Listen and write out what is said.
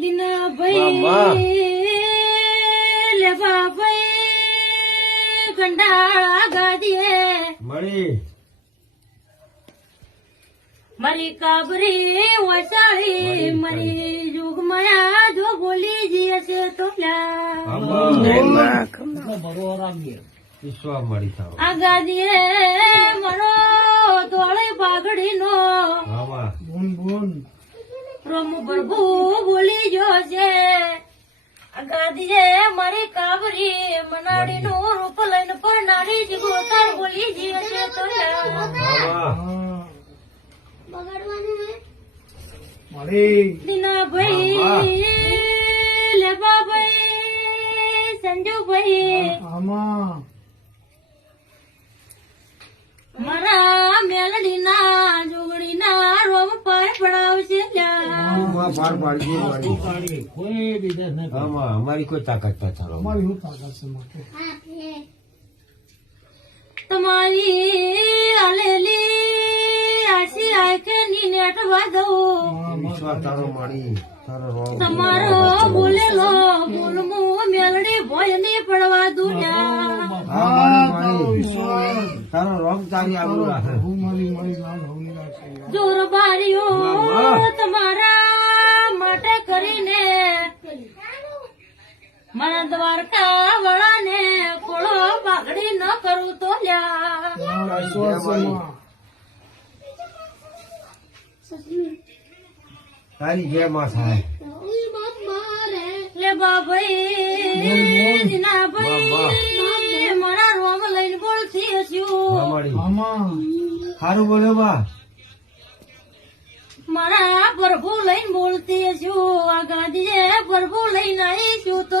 દીના ભાઈ લેવા ભાઈ કંડાળા ગાદીએ મળી મારી કાબરી વસાળી મારી જોગમાયા જો બોલી જીએ છે તો વિશ્વા મળી થાવ આ ગાદીએ મારો તોળે પાઘડી નો રોમ પ્રભુ બોલી જો છે આ ગાદીએ મારી કાબરી મનાડી નું રૂપ લઈને પરનારી જ ગોતાર બોલી જીએ છે તો દીના ભાઈ લેવા ભાઈ સંજુભાઈ મારા મેલડીના જોગણીના રોમ પાય પડાવશે અમારી કોઈ તાકાત પાછળ તમારી આલેલી આશી આંખે ની નેટવા દઉં વિશ્વા તારો મળી તારો રોગ તમારો બોલેલો બોલમું મેલડી ભોય ની પડવા દુલ્યા તારો રોગ તારી આવું રાખે જોર બારીઓ તમારા માટે કરીને મારા દ્વારકા વાળાને કોળો પાઘડી ન કરું તો લ્યા તારી જય માં થાય લે બાભાઈ દીના ભાઈ મારા રોમ લઈને બોલતી હસ્યું સારું બોલ્યો બા મારા પ્રભુ લઈને બોલતી હસ્યું આ ગાદીએ પ્રભુ લઈને આવીશું તો